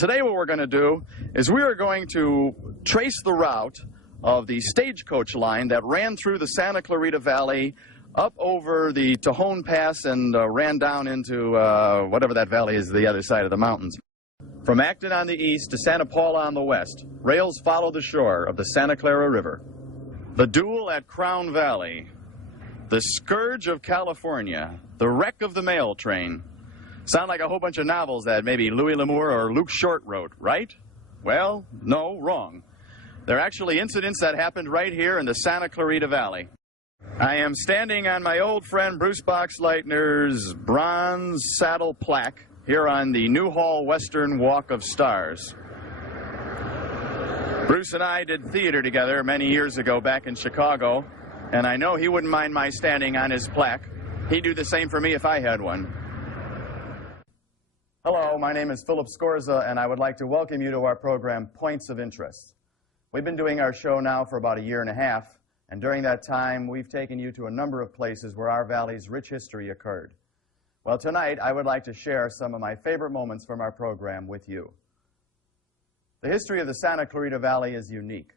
Today what we're going to do is we are going to trace the route of the stagecoach line that ran through the Santa Clarita Valley up over the Tejon Pass and ran down into whatever that valley is, the other side of the mountains. From Acton on the east to Santa Paula on the west, rails follow the shore of the Santa Clara River. The duel at Crown Valley, the scourge of California, the wreck of the mail train. Sound like a whole bunch of novels that maybe Louis L'Amour or Luke Short wrote, right? Well, no, wrong. They're actually incidents that happened right here in the Santa Clarita Valley. I am standing on my old friend Bruce Boxleitner's bronze saddle plaque here on the Newhall Western Walk of Stars. Bruce and I did theater together many years ago back in Chicago, and I know he wouldn't mind my standing on his plaque. He'd do the same for me if I had one. Hello, my name is Philip Scorza, and I would like to welcome you to our program, Points of Interest. We've been doing our show now for about a year and a half, and during that time, we've taken you to a number of places where our valley's rich history occurred. Well, tonight, I would like to share some of my favorite moments from our program with you. The history of the Santa Clarita Valley is unique.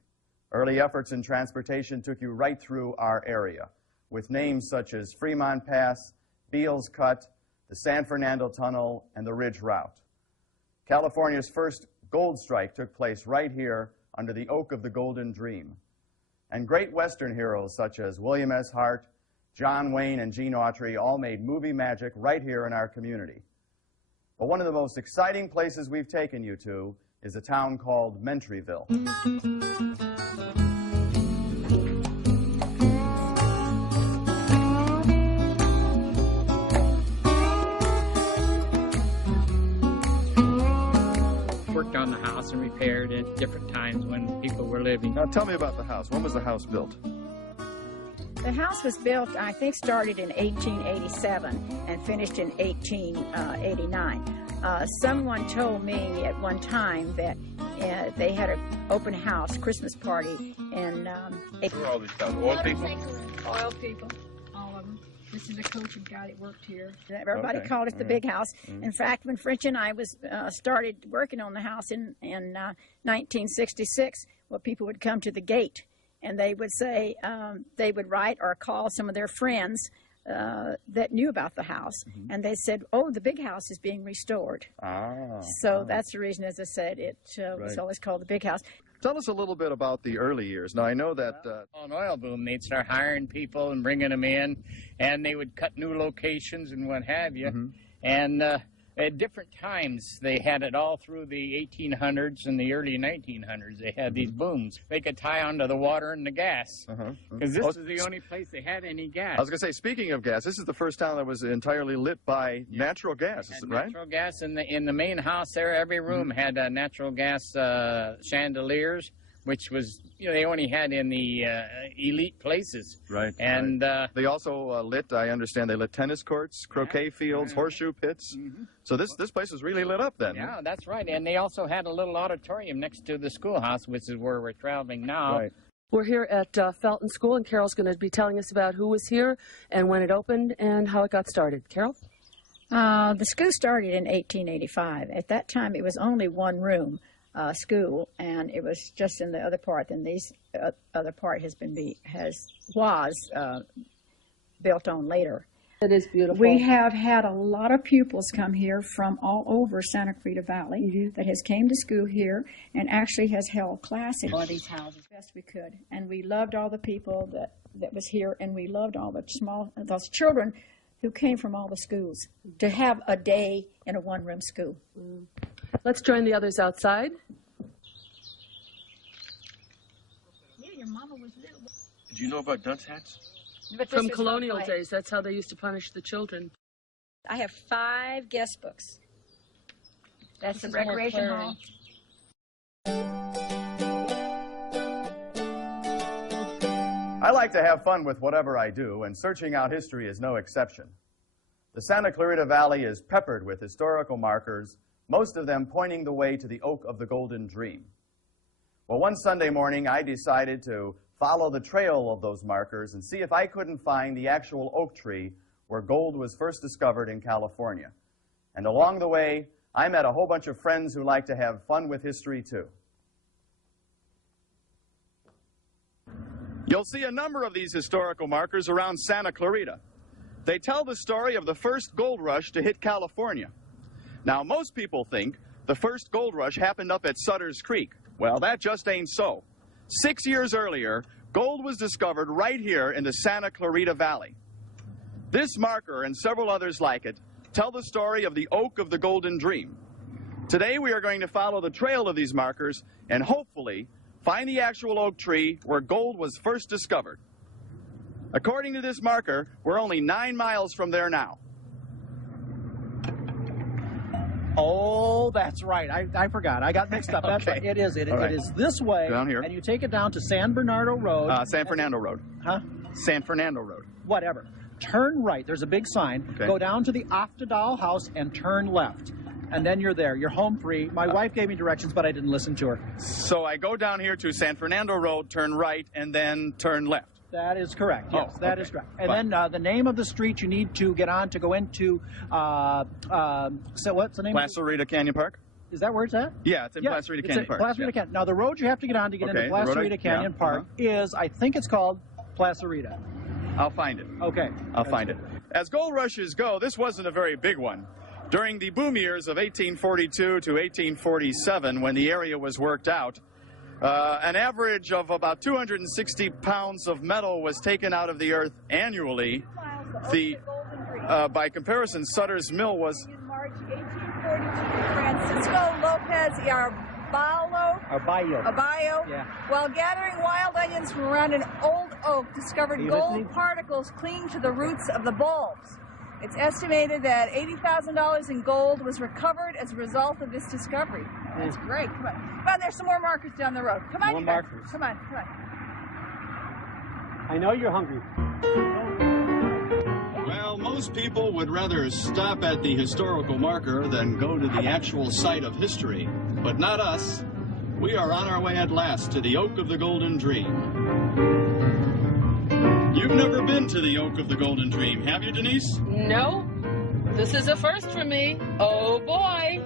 Early efforts in transportation took you right through our area, with names such as Fremont Pass, Beals Cut, the San Fernando Tunnel, and the Ridge Route. California's first gold strike took place right here under the oak of the Golden Dream. And great Western heroes such as William S. Hart, John Wayne, and Gene Autry all made movie magic right here in our community. But one of the most exciting places we've taken you to is a town called Mentryville. Worked on the house and repaired it at different times when people were living. Now tell me about the house. When was the house built? The house was built, I think, started in 1887 and finished in 1889. Someone told me at one time that they had an open house Christmas party in... Who are all these guys? Oil people? Oil people, all of them. This is a coaching guy that worked here. Everybody called it the big house. In fact, when Frenchy and I started working on the house in 1966, well, people would come to the gate, and they would say, they would write or call some of their friends that knew about the house, and they said, oh, the big house is being restored. So that's the reason, as I said, it was always called the big house. Tell us a little bit about the early years. Now, I know that... An oil boom, they'd start hiring people and bringing them in, and they would cut new locations and what have you. And at different times, they had it all through the 1800s and the early 1900s. They had these booms. They could tie onto the water and the gas, because this was the only place they had any gas. I was going to say, speaking of gas, this is the first town that was entirely lit by natural gas, is it right? Natural gas in the main house there. Every room had natural gas chandeliers, which was, you know, they only had in the elite places. Right. And they also lit, I understand, they lit tennis courts, croquet fields, horseshoe pits. So this place was really lit up then. Yeah, that's right. And they also had a little auditorium next to the schoolhouse, which is where we're traveling now. Right. We're here at Felton School, and Carol's going to be telling us about who was here and when it opened and how it got started. Carol? The school started in 1885. At that time, it was only one room. School, and it was just in the other part. And this other part was built on later. It is beautiful. We have had a lot of pupils come here from all over Santa Clarita Valley that has came to school here and actually has held classes in all these houses best we could. And we loved all the people that was here, and we loved all those children who came from all the schools to have a day in a one-room school. Let's join the others outside. Yeah, your mama was little. Did you know about dunce hats? From colonial days, that's how they used to punish the children. I have 5 guest books. That's the recreation hall. I like to have fun with whatever I do, and searching out history is no exception. The Santa Clarita Valley is peppered with historical markers, most of them pointing the way to the Oak of the Golden Dream. Well, one Sunday morning, I decided to follow the trail of those markers and see if I couldn't find the actual oak tree where gold was first discovered in California. And along the way, I met a whole bunch of friends who like to have fun with history, too. You'll see a number of these historical markers around Santa Clarita. They tell the story of the first gold rush to hit California. Now, most people think the first gold rush happened up at Sutter's Creek. Well, that just ain't so. 6 years earlier, gold was discovered right here in the Santa Clarita Valley. This marker and several others like it tell the story of the Oak of the Golden Dream. Today we are going to follow the trail of these markers and hopefully find the actual oak tree where gold was first discovered. According to this marker, we're only 9 miles from there now. Oh, that's right. I forgot. I got mixed up. That's Okay. right. It is. It All right. is this way. Down here. And you take it down to San Bernardo Road. San Fernando Road. Huh? San Fernando Road. Whatever. Turn right. There's a big sign. Okay. Go down to the Oftedal house and turn left. And then you're there. You're home free. My wife gave me directions, but I didn't listen to her. So I go down here to San Fernando Road, turn right, and then turn left. That is correct. Yes, Oh, that okay. is correct. And Fine. then the name of the street you need to get on to go into, so what's the name? Placerita Canyon Park? Is that where it's at? Yeah, it's in Placerita Canyon Park. Placerita Yeah. Canyon. Now, the road you have to get on to get Okay, into the road Placerita Canyon Park is, I think it's called Placerita. I'll find it. Okay. I'll find it. As gold rushes go, this wasn't a very big one. During the boom years of 1842 to 1847, when the area was worked out, an average of about 260 pounds of metal was taken out of the earth annually. By comparison, Sutter's Mill was... In March 1842, Francisco Lopez Abayo, Yeah. while gathering wild onions from around an old oak, discovered Are you gold listening? particles clinging to the roots of the bulbs. It's estimated that $80,000 in gold was recovered as a result of this discovery. That's great. Come on. Come on, there's some more markers down the road. Come on, More you guys. markers. Come on, come on. I know you're hungry. Well, most people would rather stop at the historical marker than go to the actual site of history. But not us. We are on our way at last to the Oak of the Golden Dream. You've never been to the Oak of the Golden Dream, have you, Denise? No, this is a first for me. Oh boy.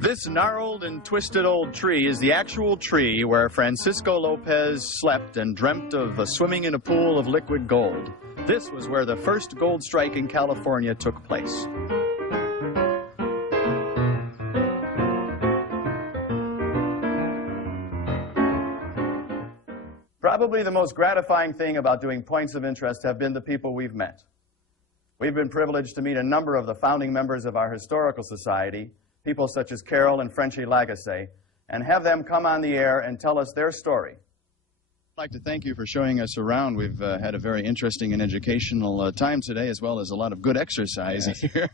This gnarled and twisted old tree is the actual tree where Francisco Lopez slept and dreamt of swimming in a pool of liquid gold. This was where the first gold strike in California took place. Probably the most gratifying thing about doing Points of Interest have been the people we've met. We've been privileged to meet a number of the founding members of our historical society, people such as Carol and Frenchy Lagasse, and have them come on the air and tell us their story. I'd like to thank you for showing us around. We've had a very interesting and educational time today, as well as a lot of good exercise here.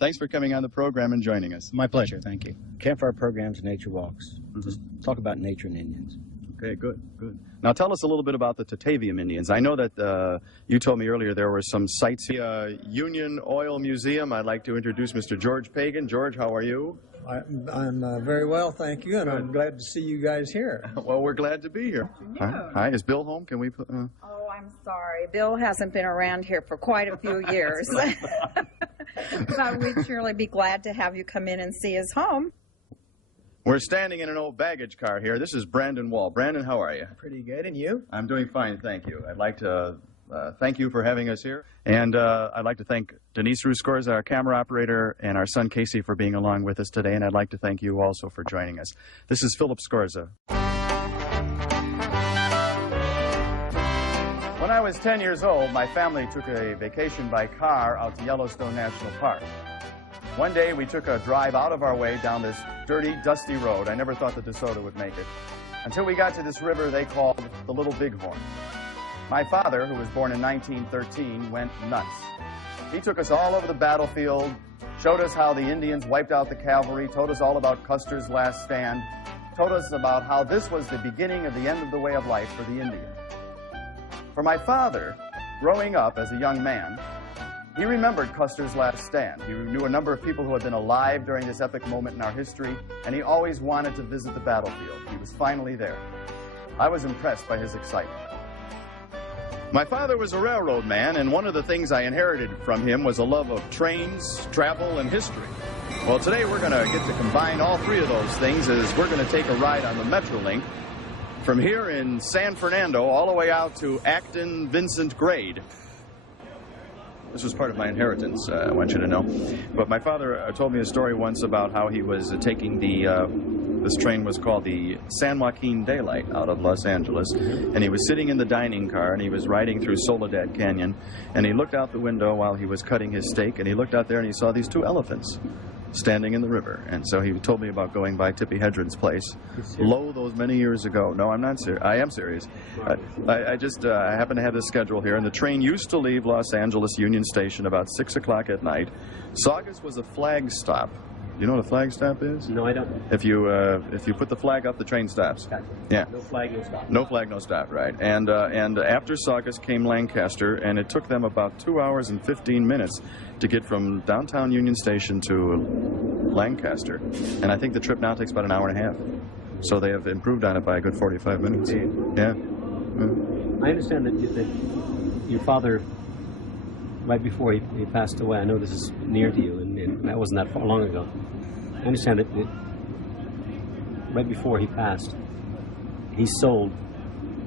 Thanks for coming on the program and joining us. My pleasure, thank you. Campfire programs, nature walks. Just talk about nature and Indians. Okay, good, good. Now tell us a little bit about the Tatavium Indians. I know that you told me earlier there were some sites here. Union Oil Museum. I'd like to introduce Mr. George Pagan. George, how are you? I'm very well, thank you, and I'm glad to see you guys here. Well, we're glad to be here. Hi, is Bill home? Can we put... Oh, I'm sorry. Bill hasn't been around here for quite a few years. But we'd surely be glad to have you come in and see his home. We're standing in an old baggage car here. This is Brandon Wall. Brandon, how are you? Pretty good, and you? I'm doing fine, thank you. I'd like to thank you for having us here. And I'd like to thank Denise Scorza, our camera operator, and our son Casey for being along with us today. And I'd like to thank you also for joining us. This is Philip Scorza. When I was 10 years old, my family took a vacation by car out to Yellowstone National Park. One day, we took a drive out of our way down this dirty, dusty road. I never thought that DeSoto would make it, until we got to this river they called the Little Bighorn. My father, who was born in 1913, went nuts. He took us all over the battlefield, showed us how the Indians wiped out the cavalry, told us all about Custer's last stand, told us about how this was the beginning of the end of the way of life for the Indian. For my father, growing up as a young man, He remembered Custer's last stand. He knew a number of people who had been alive during this epic moment in our history, and he always wanted to visit the battlefield. He was finally there. I was impressed by his excitement. My father was a railroad man, and one of the things I inherited from him was a love of trains, travel, and history. Well, today we're going to get to combine all three of those things as we're going to take a ride on the Metrolink from here in San Fernando all the way out to Acton Vincent Grade. This was part of my inheritance, I want you to know. But my father told me a story once about how he was taking this train was called the San Joaquin Daylight out of Los Angeles, and he was sitting in the dining car, and he was riding through Soledad Canyon, and he looked out the window while he was cutting his steak, and he looked out there and he saw these two elephants standing in the river. And so he told me about going by Tippi Hedren's place, lo, those many years ago. No, I'm not serious. I am serious. I happen to have this schedule here, and the train used to leave Los Angeles Union Station about 6 o'clock at night. Saugus was a flag stop. Do you know what a flag stop is? No, I don't. If you put the flag up, the train stops. Gotcha. Yeah. No flag, no stop. No flag, no stop, right. And after Saugus came Lancaster, and it took them about 2 hours and 15 minutes to get from downtown Union Station to Lancaster. And I think the trip now takes about an hour and a half. So they have improved on it by a good 45 minutes. Yeah. I understand that your father, right before he passed away, I know this is near to you, and that wasn't that far long ago. I understand that right before he passed, he sold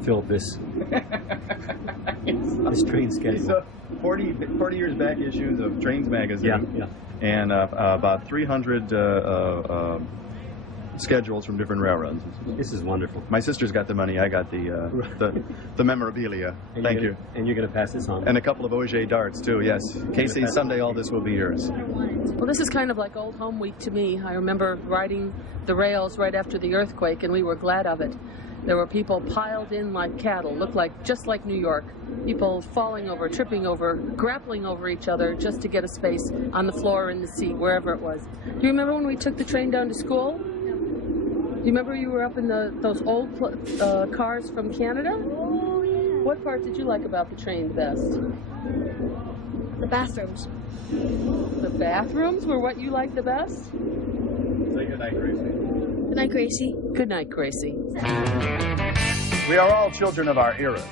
Phil this train schedule. 40 years back issues of Trains magazine. Yeah. And about 300 schedules from different railroads. This is wonderful. My sister's got the money. I got the memorabilia. Thank you. And you're going to pass this on. And a couple of Auger darts, too, yes. Casey, someday all this will be yours. Well, this is kind of like Old Home Week to me. I remember riding the rails right after the earthquake, and we were glad of it. There were people piled in like cattle, looked like just like New York. People falling over, tripping over, grappling over each other just to get a space on the floor or in the seat, wherever it was. Do you remember when we took the train down to school? Do you remember you were up in those old cars from Canada? Oh, yeah. What part did you like about the train the best? The bathrooms. The bathrooms were what you liked the best? Say good night, Gracie. Good night, Gracie. Good night, Gracie. We are all children of our eras.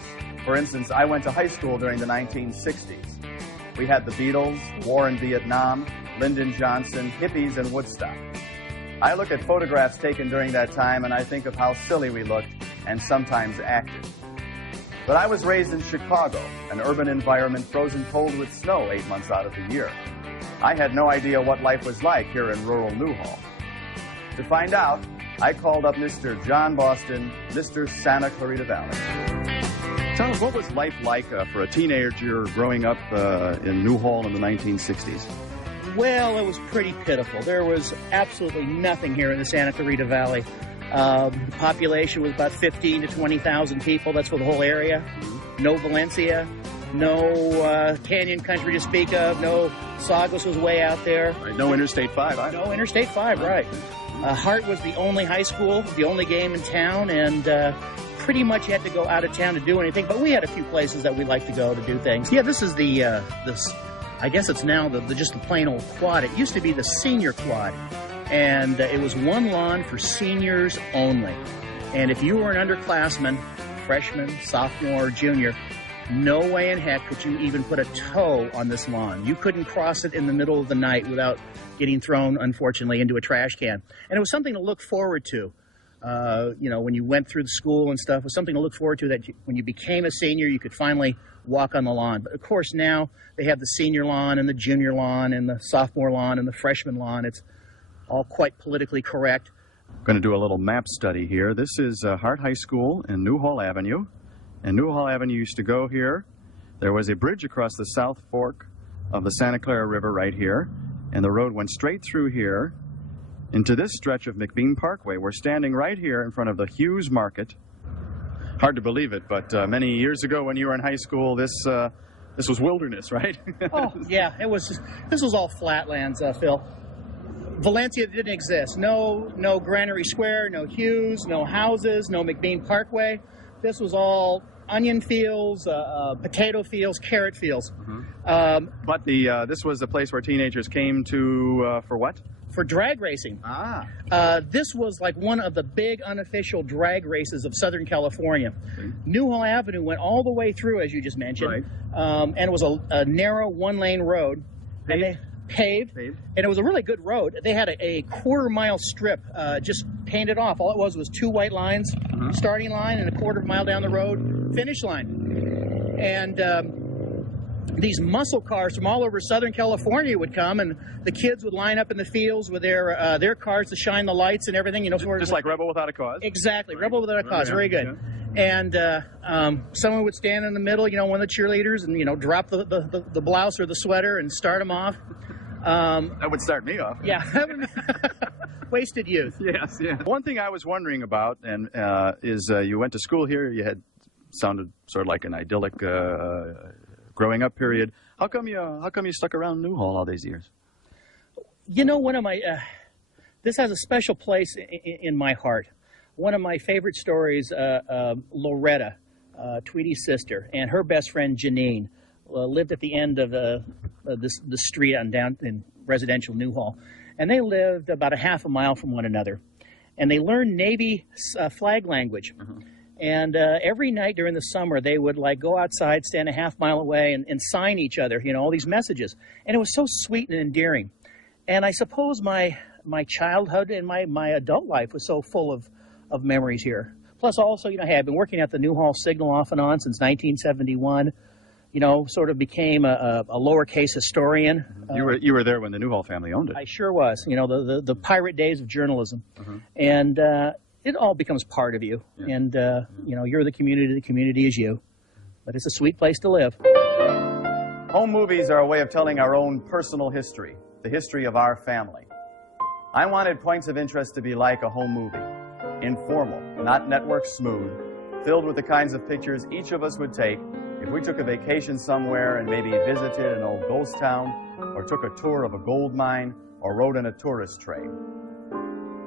For instance, I went to high school during the 1960s. We had the Beatles, war in Vietnam, Lyndon Johnson, hippies, and Woodstock. I look at photographs taken during that time, and I think of how silly we looked and sometimes acted. But I was raised in Chicago, an urban environment frozen cold with snow 8 months out of the year. I had no idea what life was like here in rural Newhall. To find out, I called up Mr. John Boston, Mr. Santa Clarita Valley. Tell us, what was life like for a teenager growing up in Newhall in the 1960s? Well, it was pretty pitiful. There was absolutely nothing here in the Santa Clarita Valley. The population was about 15 to 20,000 people. That's for the whole area. No Valencia, no Canyon Country to speak of, no Saugus was way out there. Right, no Interstate 5 either. No Interstate 5, right. Hart was the only high school, the only game in town, and pretty much you had to go out of town to do anything. But we had a few places that we liked to go to do things. Yeah, this is the I guess it's now just the plain old quad. It used to be the senior quad, and it was one lawn for seniors only. And if you were an underclassman, freshman, sophomore, junior, no way in heck could you even put a toe on this lawn. You couldn't cross it in the middle of the night without getting thrown, unfortunately, into a trash can. And it was something to look forward to. When you went through the school and stuff, it was something to look forward to, that when you became a senior, you could finally walk on the lawn. But of course now they have the senior lawn and the junior lawn and the sophomore lawn and the freshman lawn. It's all quite politically correct. I'm going to do a little map study here. This is Hart High School and Newhall Avenue. And Newhall Avenue used to go here. There was a bridge across the South Fork of the Santa Clara River right here. And the road went straight through here into this stretch of McBean Parkway. We're standing right here in front of the Hughes Market. Hard to believe it, but many years ago when you were in high school, this was wilderness, right? Oh, yeah, this was all flatlands, Phil. Valencia didn't exist. No Granary Square, no Hughes, no houses, no McBean Parkway. This was all onion fields, potato fields, carrot fields. But this was the place where teenagers came to, for what? For drag racing. This was like one of the big unofficial drag races of Southern California. Newhall Avenue went all the way through, as you just mentioned, and it was a narrow one-lane road. And they paved, and it was a really good road. They had a quarter-mile strip just painted off. All it was 2 white lines, starting line, and a quarter mile down the road, finish line. And these muscle cars from all over Southern California would come, and the kids would line up in the fields with their cars to shine the lights and everything. You know, just like Rebel Without a Cause. Exactly, Rebel Without a Cause. Very good. And someone would stand in the middle, you know, one of the cheerleaders, and, you know, drop the blouse or the sweater and start them off. That would start me off. Yeah. Wasted youth. Yes, yes. One thing I was wondering about and is you went to school here. You had sounded sort of like an idyllic growing up period. How come you stuck around Newhall all these years? You know, one of my this has a special place in my heart. One of my favorite stories, Loretta, Tweety's sister, and her best friend Janine lived at the end of the street on down in residential Newhall, and they lived about a half a mile from one another, and they learned Navy flag language. And every night during the summer, they would like go outside, stand a half mile away, and sign each other, you know, all these messages. And it was so sweet and endearing. And I suppose my childhood and my adult life was so full of memories here. Plus also, you know, hey, I've been working at the Newhall Signal off and on since 1971. You know, sort of became a lowercase historian. You were there when the Newhall family owned it. I sure was. You know, the pirate days of journalism. And it all becomes part of you. And, you know, you're the community is you. But it's a sweet place to live. Home movies are a way of telling our own personal history, the history of our family. I wanted Points of Interest to be like a home movie. Informal, not network smooth, filled with the kinds of pictures each of us would take if we took a vacation somewhere and maybe visited an old ghost town, or took a tour of a gold mine, or rode in a tourist train.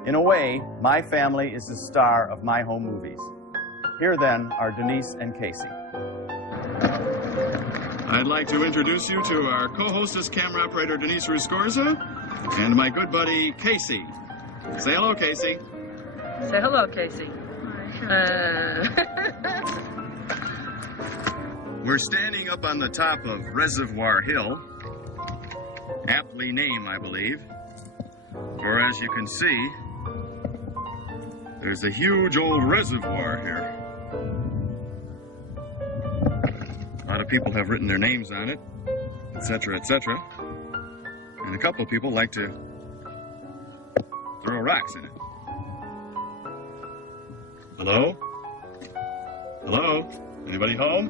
In a way, my family is the star of my home movies. Here then are Denise and Casey. I'd like to introduce you to our co-hostess, camera operator Denise Scorza, and my good buddy Casey. Say hello, Casey. Say hello, Casey. We're standing up on the top of Reservoir Hill, aptly named, I believe, for as you can see, there's a huge old reservoir here. A lot of people have written their names on it, etc., etc. And a couple of people like to throw rocks in it. Hello? Hello? Anybody home?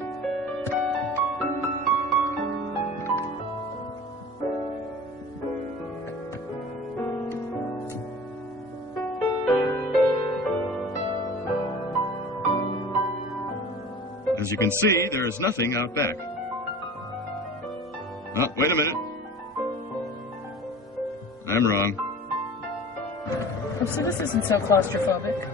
As you can see, there is nothing out back. Oh, wait a minute. I'm wrong. Oh, so this isn't so claustrophobic.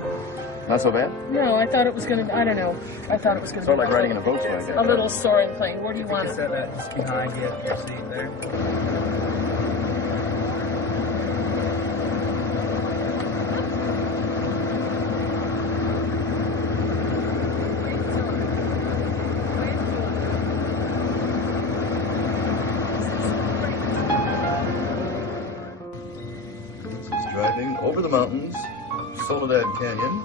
Not so bad? No, I thought it was going to, I don't know. I thought it was going to Sort be of like riding in a Volkswagen. a little soaring plane. Where do you want it? Set that just behind you, your seat there. Driving over the mountains, Soledad Canyon,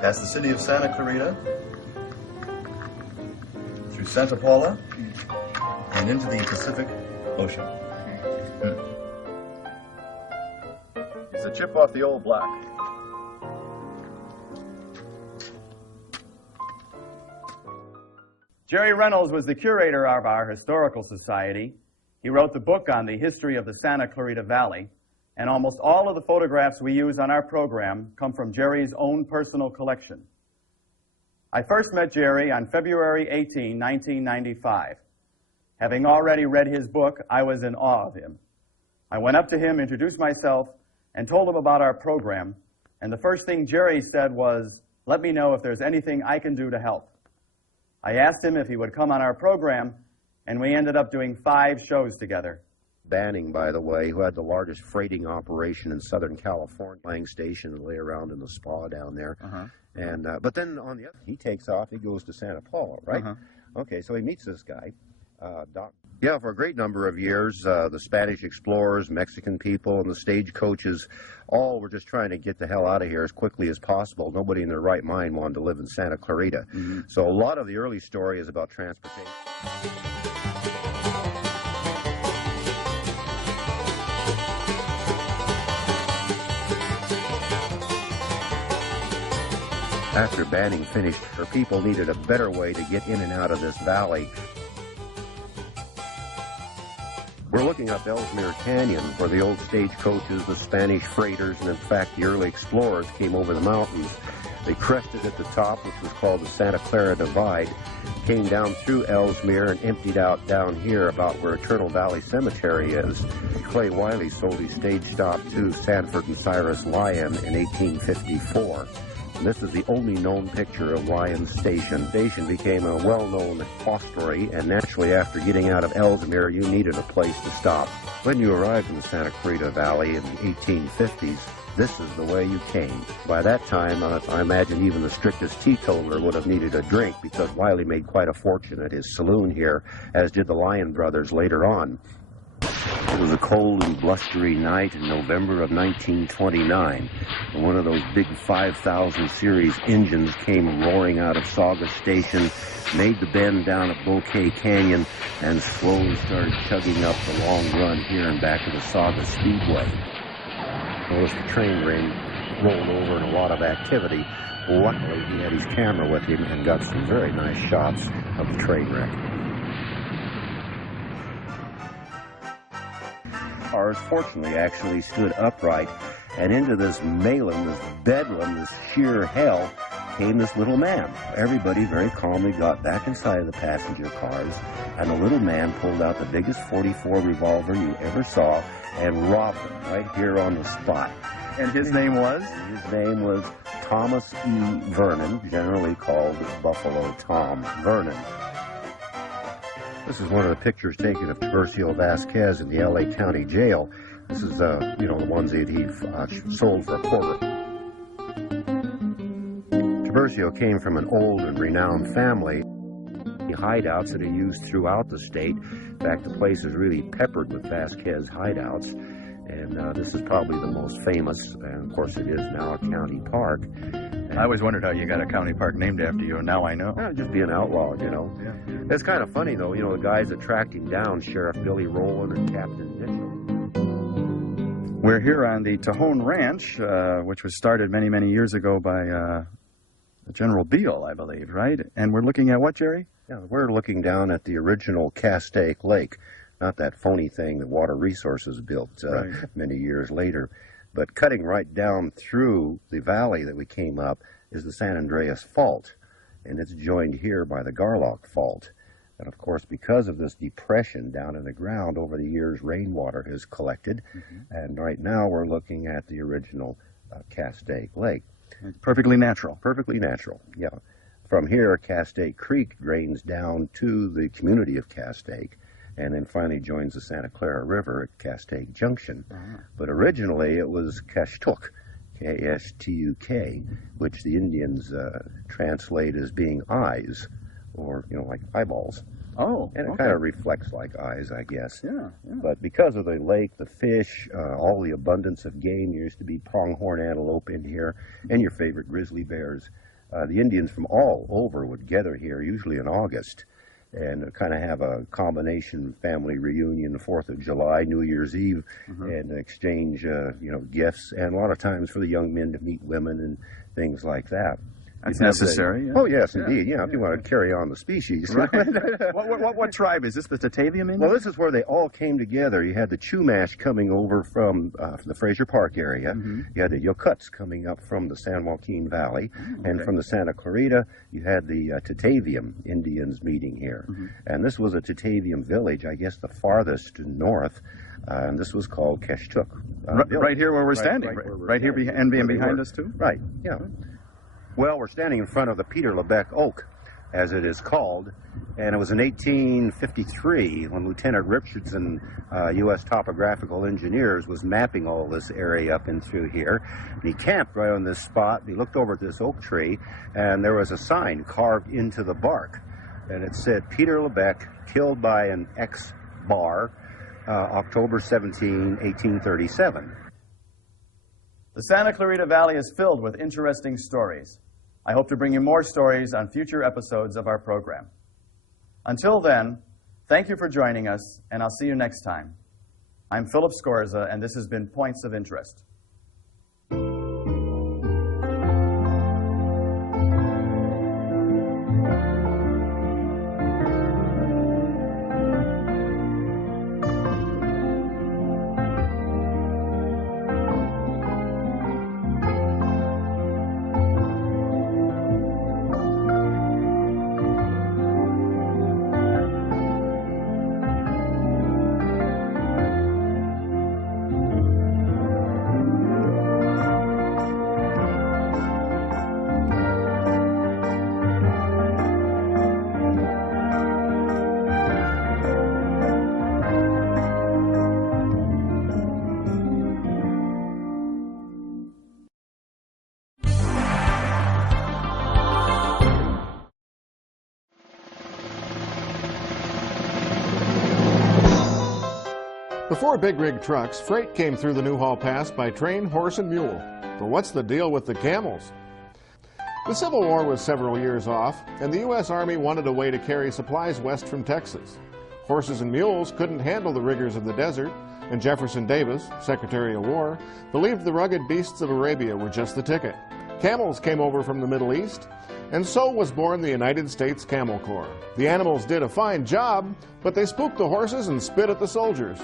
past the city of Santa Clarita, through Santa Paula, and into the Pacific Ocean. It's a chip off the old block. Jerry Reynolds was the curator of our Historical Society. He wrote the book on the history of the Santa Clarita Valley, and almost all of the photographs we use on our program come from Jerry's own personal collection. I first met Jerry on February 18, 1995. Having already read his book, I was in awe of him. I went up to him, introduced myself, and told him about our program, and the first thing Jerry said was, "Let me know if there's anything I can do to help." I asked him if he would come on our program, and we ended up doing 5 shows together. Banning, by the way, who had the largest freighting operation in Southern California, flying station and lay around in the spa down there. And but then on the other, he takes off. He goes to Santa Paula, right? Okay, so he meets this guy, Doc. Yeah, for a great number of years, the Spanish explorers, Mexican people, and the stagecoaches all were just trying to get the hell out of here as quickly as possible. Nobody in their right mind wanted to live in Santa Clarita. So a lot of the early story is about transportation. After Banning finished, her people needed a better way to get in and out of this valley. We're looking up Ellesmere Canyon, where the old stagecoaches, the Spanish freighters, and in fact the early explorers came over the mountains. They crested at the top, which was called the Santa Clara Divide, came down through Ellesmere and emptied out down here about where Eternal Valley Cemetery is. Clay Wiley sold his stage stop to Sanford and Cyrus Lyon in 1854. This is the only known picture of Lyon's Station. Station became a well-known hostelry, and naturally after getting out of Ellesmere, you needed a place to stop. When you arrived in the Santa Clarita Valley in the 1850s, this is the way you came. By that time, I imagine even the strictest teetotaler would have needed a drink, because Wiley made quite a fortune at his saloon here, as did the Lyon brothers later on. It was a cold and blustery night in November of 1929. And one of those big 5,000 series engines came roaring out of Saugus Station, made the bend down at Bouquet Canyon, and slowly started chugging up the long run here and back to the Saugus Speedway. Notice the train ring rolled over and a lot of activity. Luckily, he had his camera with him and got some very nice shots of the train wreck. Cars fortunately actually stood upright, and into this Malin, this bedlam, this sheer hell came this little man. Everybody very calmly got back inside of the passenger cars, and the little man pulled out the biggest .44 revolver you ever saw and robbed them right here on the spot. And his name was? His name was Thomas E. Vernon, generally called Buffalo Tom Vernon. This is one of the pictures taken of Tiburcio Vasquez in the L.A. County Jail. This is, the ones that he sold for a quarter. Tiburcio came from an old and renowned family. The hideouts that are used throughout the state. In fact, the place is really peppered with Vasquez hideouts. And this is probably the most famous, and of course it is now a county park. I always wondered how you got a county park named after you, and now I know. Just being outlawed, Yeah. It's kind of funny, though, the guys that tracked him down, Sheriff Billy Rowland and Captain Mitchell. We're here on the Tejon Ranch, which was started many, many years ago by General Beale, I believe, right? And we're looking at what, Jerry? Yeah, we're looking down at the original Castaic Lake, not that phony thing that Water Resources built many years later. But cutting right down through the valley that we came up is the San Andreas Fault, and it's joined here by the Garlock Fault. And of course, because of this depression down in the ground, over the years, rainwater has collected, and right now we're looking at the original Castaic Lake. It's perfectly natural. Perfectly natural, yeah. From here, Castaic Creek drains down to the community of Castaic, and then finally joins the Santa Clara River at Castaic Junction. But originally it was Kashtuk, K-S-T-U-K, which the Indians translate as being eyes, or, like eyeballs. Oh, and it kind of reflects like eyes, I guess. Yeah. But because of the lake, the fish, all the abundance of game, there used to be pronghorn antelope in here, and your favorite grizzly bears. The Indians from all over would gather here, usually in August, and kind of have a combination family reunion, the 4th of July, New Year's Eve, and exchange, gifts, and a lot of times for the young men to meet women and things like that. That's necessary. Oh, yes, indeed. Yeah, if you want to carry on the species. Right. What tribe is this? The Tataviam Indians? Well, this is where they all came together. You had the Chumash coming over from the Fraser Park area. You had the Yokuts coming up from the San Joaquin Valley. And from the Santa Clarita, you had the Tataviam Indians meeting here. And this was a Tataviam village, I guess the farthest north. And this was called Kashtuk. Right here where we're standing. Right here and behind us, too? Right, yeah. Well, we're standing in front of the Peter Lebec Oak. as it is called. And it was in 1853 when Lieutenant Richardson, U.S. Topographical Engineers, was mapping all this area up in through here. And he camped right on this spot. He looked over at this oak tree, and there was a sign carved into the bark. And it said, Peter Lebec, killed by an ex-bar, October 17, 1837. The Santa Clarita Valley is filled with interesting stories. I hope to bring you more stories on future episodes of our program. Until then, thank you for joining us, and I'll see you next time. I'm Philip Scorza, and this has been Points of Interest. Before big rig trucks, freight came through the Newhall Pass by train, horse, and mule. But what's the deal with the camels? The Civil War was several years off, and the U.S. Army wanted a way to carry supplies west from Texas. Horses and mules couldn't handle the rigors of the desert, and Jefferson Davis, Secretary of War, believed the rugged beasts of Arabia were just the ticket. Camels came over from the Middle East, and so was born the United States Camel Corps. The animals did a fine job, but they spooked the horses and spit at the soldiers.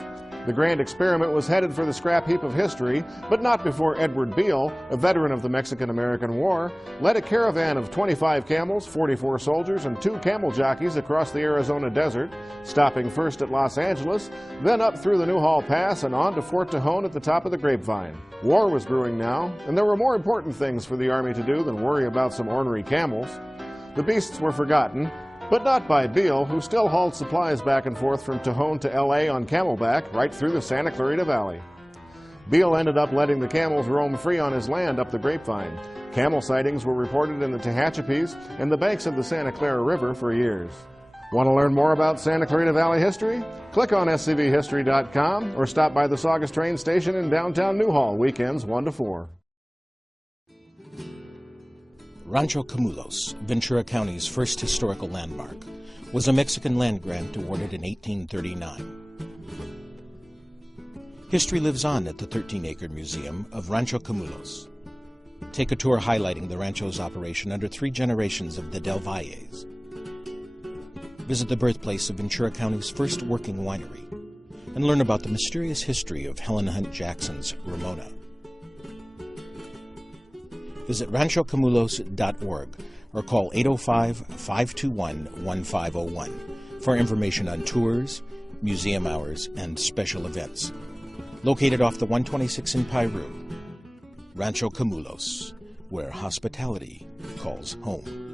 The grand experiment was headed for the scrap heap of history, but not before Edward Beale, a veteran of the Mexican-American War, led a caravan of 25 camels, 44 soldiers, and 2 camel jockeys across the Arizona desert, stopping first at Los Angeles, then up through the Newhall Pass and on to Fort Tejon at the top of the Grapevine. War was brewing now, and there were more important things for the Army to do than worry about some ornery camels. The beasts were forgotten, but not by Beale, who still hauled supplies back and forth from Tejon to L.A. on camelback right through the Santa Clarita Valley. Beale ended up letting the camels roam free on his land up the Grapevine. Camel sightings were reported in the Tehachapis and the banks of the Santa Clara River for years. Want to learn more about Santa Clarita Valley history? Click on scvhistory.com or stop by the Saugus train station in downtown Newhall, weekends 1 to 4. Rancho Camulos, Ventura County's first historical landmark, was a Mexican land grant awarded in 1839. History lives on at the 13-acre museum of Rancho Camulos. Take a tour highlighting the rancho's operation under 3 generations of the Del Valles. Visit the birthplace of Ventura County's first working winery and learn about the mysterious history of Helen Hunt Jackson's Ramona. Visit ranchocamulos.org or call 805-521-1501 for information on tours, museum hours, and special events. Located off the 126 in Piru, Rancho Camulos, where hospitality calls home.